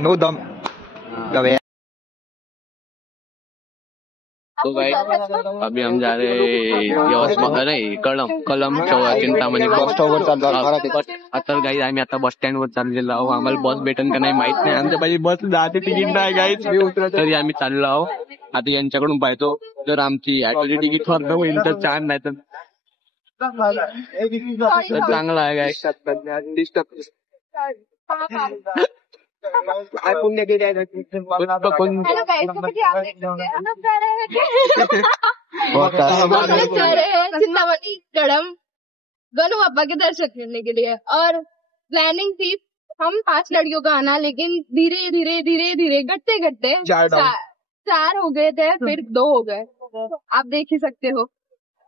नो दम गवे। तो भाई अभी हम जा रहे अरे कलम चिंतामणी बस स्टॉपवर चाललो. आता गाईज आम्ही आता बस स्टँड वर चाललेलो आहोत. आम्हाला बस भेटेल का नाही माहित नाही. आमच्या पाहिजे बस जाते तिकीट नाही गाईज तरी आम्ही चाललो आहोत. आता यांच्याकडून पाहतो जर आमची ऍटोची तिकीट फक्त होईल तर छान, नाही तर चांगला आहे गाईज. पुण्य के जाएगा चिंतामणी गढ़म गनु बाबा के दर्शन करने के लिए. और प्लानिंग थी हम 5 लड़कियों का आना, लेकिन धीरे धीरे धीरे धीरे घटते घटते 4 हो गए थे, फिर 2 हो गए. आप देख ही सकते हो.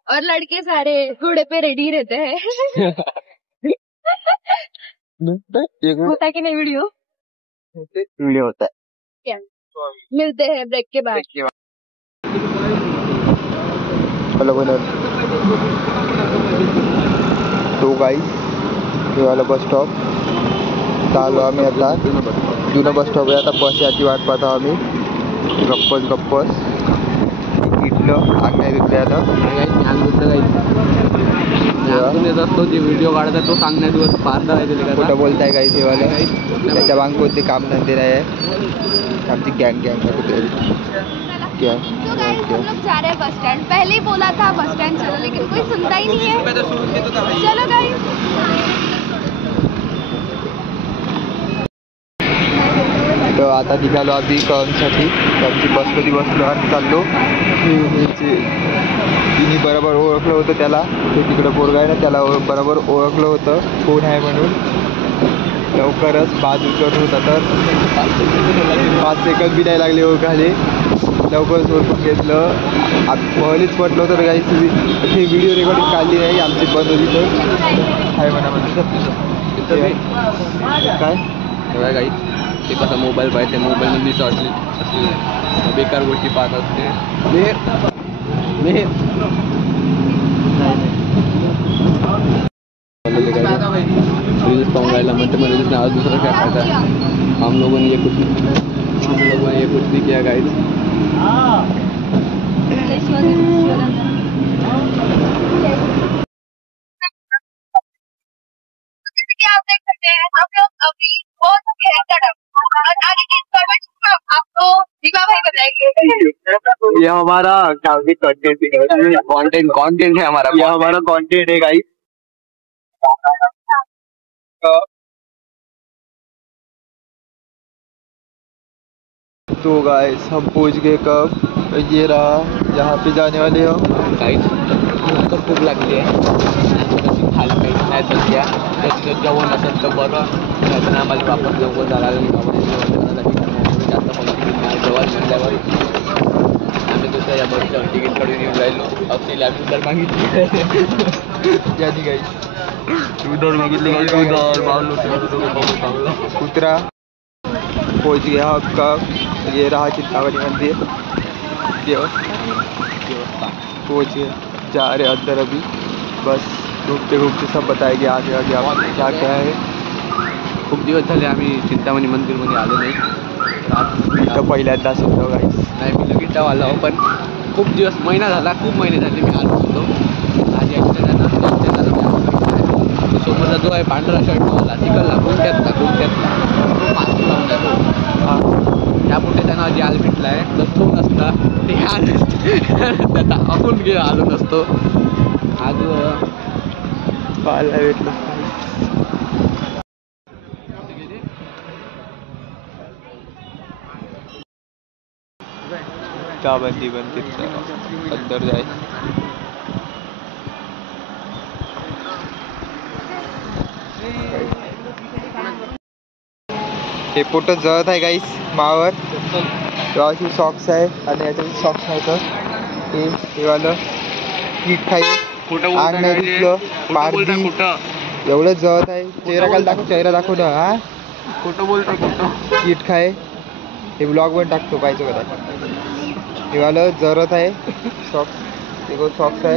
और लड़के सारे घोड़े पे रेडी रहते हैं. होता कि नहीं वीडियो होता है. मिलते हैं ब्रेक के बाद. तो गाइस हे वाला बस स्टॉप चालू आम्ही आता. जुना बस स्टॉप आहे. आता बस याची वाट पाहतो आम्ही. गप्पस इथलं आग नाही दुसरे आता देत असतो. जे व्हिडिओ काढतात तो सांगण्यात दिवस पाहता येते. कुठं बोलताय गाइस हे वाला. त्याच्या मागे कोणते काम धंदे नाही आहे. आमची गँग तो गाइस हम लोग जा रहे हैं बस स्टैंड. पहले ही बोला था बस स्टैंड चलो, लेकिन कोई सुनता ही नहीं है. चलो गाइस. तर आता निघालो आम्ही कळमसाठी. आमची बसमध्ये बसलो आणि चाललो. तिने बरोबर ओळखलं होतं त्याला. तो तिकडं पोरगा आहे ना, त्याला बरोबर ओळखलं होतं कोण आहे म्हणून. लवकरच बाद उतरत होता. तर 5 सेकंद बी नाही लागले ओळखाले. लवकरच ओळखून घेतलं. पहिलेच म्हटलं होतं काही हे व्हिडिओ रेकॉर्डिंग काढली नाही आमची बंद होती. तर काय म्हणा काय काही ते कसं मोबाईल पाहिजे, मोबाईलमध्ये शॉर्टली बेकार गोष्टी पाहत असते. रील्स पाहून राहिला म्हणते मग रील्स नाव दुसरा क्या फायदा. हम लोगों ने ये कुछ नहीं किया गाइस. आप देख सकते हैं हम लोग अभी बहुत आपको दीपा भाई बताएंगे. ये हमारा कंटेंट है हमारा. ये हमारा कंटेंट है गाइस. तो गाइस हम पहुंच गए कब. ये रहा यहाँ पे जाने वाले हम. गाइस तर खूप लागली आहे. खाली काही नाही सध्या. त्याचं जेवण असेल तर बरं, नाही आम्हाला वापस जेवण झाला जास्त जेवण म्हणल्यावर आम्ही दुसऱ्या बसच्या तिकीट काढून येऊन राहिलो. अक्षयला आम्ही उदर मागितली. यानी गाइस उदर मागितली. उतरा. पहुंच गया हम कब. ये रहा चिंतामणी मंदिर. पहुंच गए. जा रहे अंदर अभी. बस घूमते घूमते सब बताएंगे आगे आगे आपको क्या क्या है. खूप दिवस झाले आम्ही चिंतामणी मंदिरमध्ये आलो नाही. तर पहिल्यांदाच होतो गाइस. नाही मी लगेच आलो, पण खूप दिवस महिना झाला, खूप महिने झाले मी आलो होतो. आज यांच्या सोबतचा जो आहे पांढरा शर्टवाला तिकडला कोणत्यातला त्या पुढे त्यांना जाल भेटला आहे. तर तो नसता ते त्याचा आपण आलो नसतो. आज पाहायला भेटलं. क्या बंदी अंदर जाए. हे पोट जळत आहे गाईस मावर. तेव्हा सॉक्स आहे आणि याच्यात सॉक्स नाही. तर हे वालं कीट खाई आग नाही दिसलं. पारदी एवढं जळत आहे. चेहरा काल दाखव, चेहरा दाखव ना. हा खोटं बोलतो. कीट खाय. हे ब्लॉग वर टाकतो पाहिजे बघा. हे वाला जरूरत है सॉक्स, देखो सॉक्स है,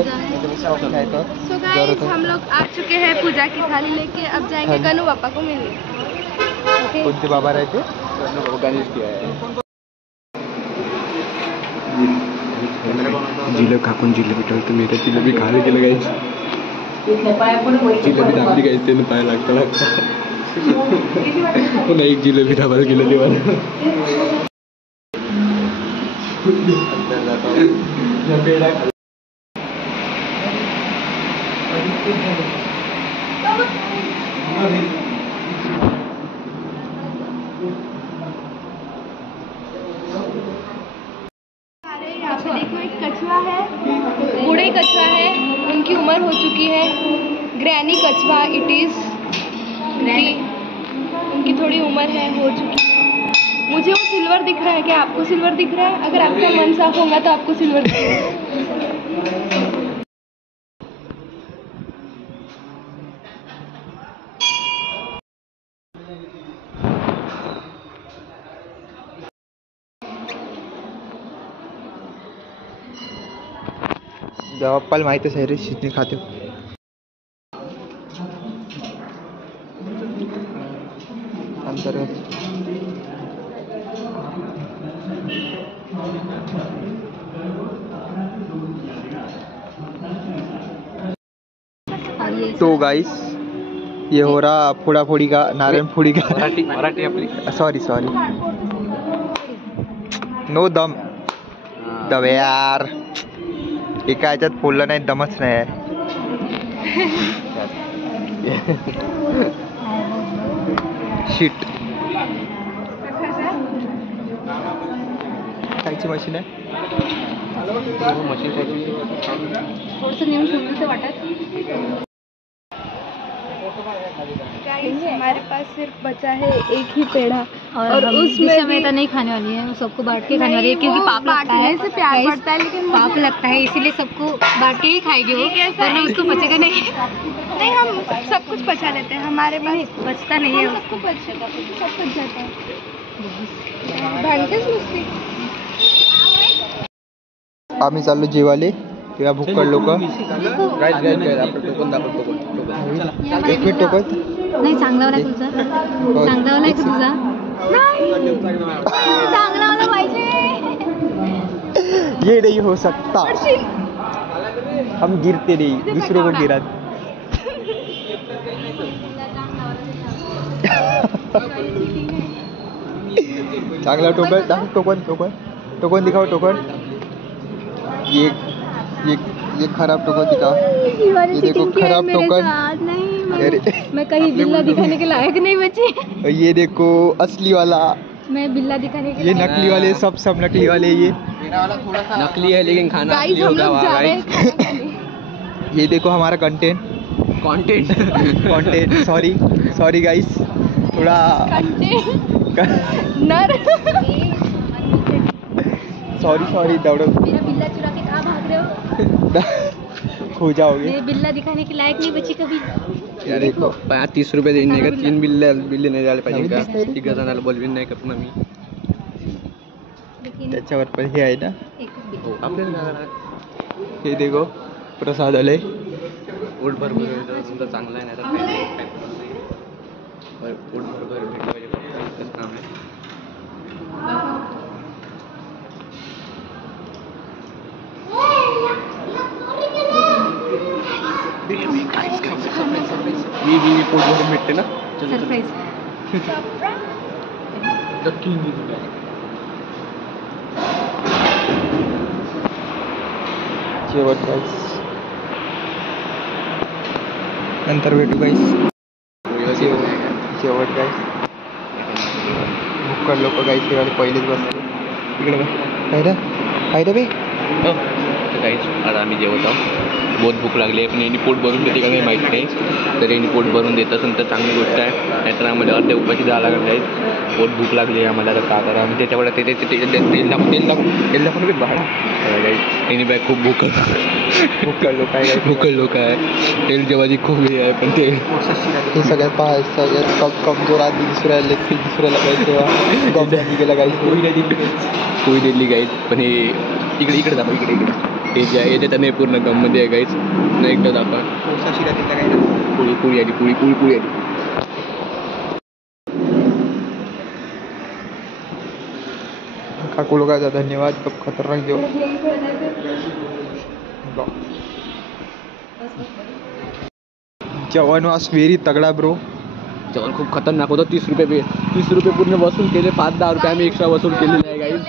सॉक्स है तो सो गाइस हम लोग आ चुके हैं पूजा की थाली लेके, अब जाएंगे गनु पापा को मिलने। ओके कोणते बाबा राहायचे? गणेश की आहे. जिलेबी काकून जिलेबी ठेवतो मी, तर जिलेबी खायला गेलं गायची, जिलेबी दाबली गायची त्यानं पाय लागता पुन्हा एक जिलेबी दाबायला गेलं देवाला. यहाँ पे देखो एक कछुआ है, बूढ़े कछुआ है, उनकी उम्र हो चुकी है, ग्रैनी कछुआ इट इज, उनकी थोड़ी उम्र है, हो चुकी है। मुझे वो सिल्वर दिख रहा है, क्या आपको सिल्वर दिख रहा है? अगर आपका मन साफ होगा तो आपको सिल्वर दिखेगा। जेव्हा पप्पाला माहितच आहे रे शिजनी खाते. अंतर्गत तो गाइस ये हो रहा फोड़ा फोड़ी का, नारायण फोड़ी का, मराठी आपली. सॉरी नो दम दम यार, एका ह्याच्यात फोडलं नाही, दमच नाही आहे. शीट कायची मशीन आहे? थोडंसं नेऊन ठेवलं तर वाटत. हमारे पास सिर्फ बचा है एक ही पेड़ा, और उसमें समय तो नहीं खाने वाली है, सबको बांट के खाने वाली है, क्योंकि पाप लगता है, से प्यार बढ़ता है, लेकिन पाप लगता है, इसीलिए सबको बांट के ही खाएगी वो, वरना उसको बचेगा नहीं. नहीं, हम सब कुछ बचा लेते हैं, हमारे पास बचता नहीं है. सबको बचेगा, सब कुछ जाता है. भांडतेच नुसती. आम्ही चाललो जेवाले, तेव्हा भुक्कड लोक. एक मिनिट टोकन. नाही चांगलावाला आहे तुझा, चांगलावाला आहे का तुझा? चांगलावाला पाहिजे. ये नहीं हो सकता, हम गिरते नहीं, दूसरों को गिरा. चांगला टोकन दाखव, टोकन दिखाओ, टोकन. ये खराब टोकन दिखाओ, ये देखो खराब टोकन. अरे मैं कहीं बिल्ला दिखाने के लायक नहीं बची. ये देखो असली वाला, मैं बिल्ला दिखाने के ये नकली वाले, सब नकली वाले. ये नकली है लेकिन खाना गाइस असली हम होगा लोग जा वहाँ रहे गाइस. हैं खाना खाने. ये देखो हमारा कंटेंट, सॉरी गाइस, थोड़ा नर. सॉरी दौड़ो, मेरा बिल्ला चुरा के कहाँ भाग रहे हो? खो जाओगे. मैं बिल्ला दिखाने के लायक नहीं बची कभी. ये देखो 30 रुपये देईन का, 3 बिल्ले नाही झाले पाहिजे का, 3 जणांना बोलवीन नाही का पुन्हा मी. लेकिन त्याच्यावर पण हे आहे ना, एकच बिल्ला. आपल्याला हे देखो प्रसाद आले. पोट भर तुमचं चांगलं आहे, नाही तर काय पोट भर भेटलं पाहिजे, इतकंच काम आहे. मी पोट भरून भेटते ना. सरप्राईज. शेवट गाईस, नंतर भेटू गाईस. शेवट गाईस, भुक्कड लोक गाईस तेव्हा पहिलेच बसले. इकडे काय रे बे. काहीच आता आम्ही जेवत आहोत. बहुत भूक लागली आहे, पण यांनी पोट भरून देते का काही माहीत नाही. तर यांनी पोट भरून देत असेल तर चांगली गोष्ट आहे, नाहीतर आम्हाला अर्ध्या उपाशी जावं लागत नाही. पोट भूक लागली आहे आम्हाला, तर का करा. आम्ही त्याच्याकडे तेल दाखवून भाडा. एनी बॅग खूप भूकल लोक आहे भूकल लोक आहे. तेल जेवाची खूप हे आहे पण ते हे सगळ्यात सगळ्यात कमजोर आधी दुसऱ्याला पाहिजे गॉम्बी गेला काही पोळी दिली गाईज. पण हे इकडे दाखव इकडे हे जे आहे ते त्याने पूर्ण गममध्ये आहे गाईज. न एकदा दाखवा पोळी आली. काकू लोकांचा धन्यवाद. खूप खतरनाक जेवण. जेवण वॉज व्हेरी तगडा ब्रो. जेवण खूप खतरनाक होतं. 30 रुपये पूर्ण वसूल केले. 5-10 रुपये आम्ही एक्स्ट्रा वसूल केलेले आहे गाईज.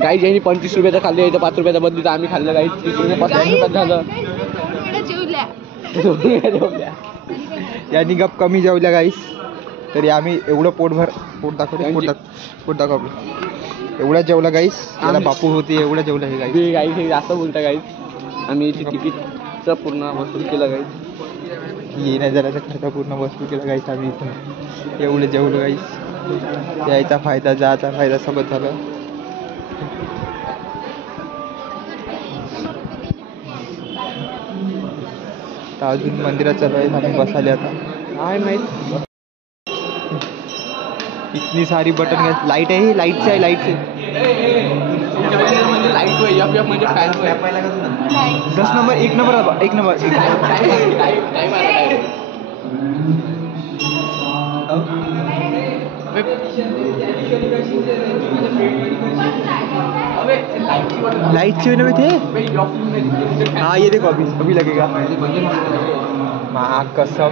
गाईज यांनी 25 रुपयाचं खाल्ले. इथं 5 रुपयाचा बदली तर आम्ही खाल्लं गाईज. 30 रुपये 5 रुपयात झालं. यांनी गप कमी जेवल्या गाईस. तरी आम्ही एवढं पोट दाखवलं एवढा जेवला गाईस. त्याला बापू होती एवढा जेवला हे गाईस. गाईज हे जास्त बोलता गाईज. आम्ही तिकीटचं पूर्ण वसूल केलं गाईज. येण्या-जाण्याचा खर्च पूर्ण वसूल केला गाईस आम्ही इथं. एवढं जेवलो गाईस. यायचा फायदा जायचा फायदा सोबत झालं. अजून मंदिरात चालू आहे. आम्ही बसाले आता. काय माहित इतनी सारी बटन लाईट आहे. लाईटचं आहे लाईटचे. म्हणजे फॅन 10 नंबर 1 नंबर लाइट चाहिए में थे. हाँ ये देखो अभी लगेगा. माँ कसम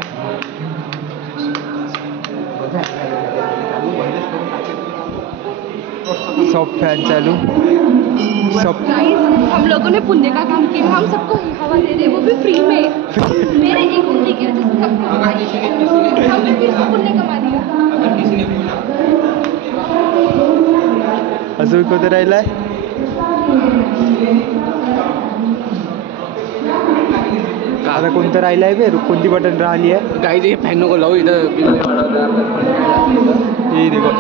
सब फैन चालू सब. हम लोगों ने पुण्य का काम किया. हम सबको हवा दे रहे वो भी फ्री में. मेरे एक उंगली की वजह से सबको हमने फिर से पुण्य कमा दिया. अजून कोणतं राहिलाय. आता कोणतं राहिलंय बे. कोणती बटन राहिली आहे. गाईज हे फॅन नको लावू इथं. हे देखो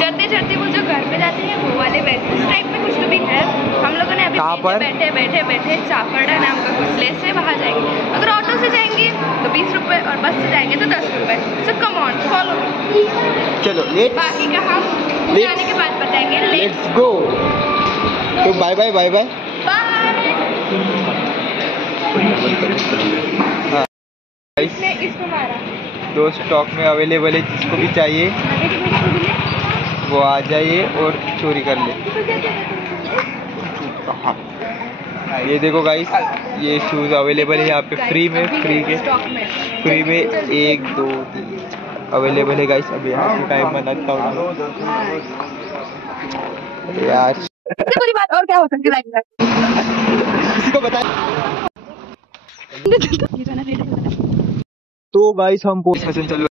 चढ़ते चढ़ते वो जो घर पे जाते हैं वो वाले बैठे इस टाइप में कुछ तो भी है. हम लोगों ने अभी कहाँ पर? बैठे चापड़ा नाम का कुछ प्लेस से वहाँ जाएंगे. अगर ऑटो से जाएंगे तो 20 रुपये और बस से जाएंगे तो 10 रुपये. सो कम ऑन फॉलो. चलो लेट्स बाकी का हम जाने के बाद बताएंगे. Let's go. तो बाय बाय बाय बाय. इसको मारा. 2 स्टॉक में अवेलेबल है. जिसको भी चाहिए वो आ जाइए और चोरी कर ले. ये देखो गाइस ये शूज़ अवेलेबल है यहाँ पे फ्री में 1 2 3 अवेलेबल है गाइस. अभी यहाँ पे टाइम बनाता हूँ यार. इससे बुरी बात और क्या हो सकती है लाइफ में. किसी को बता. तो गाइस हम पोस्ट फैशन चल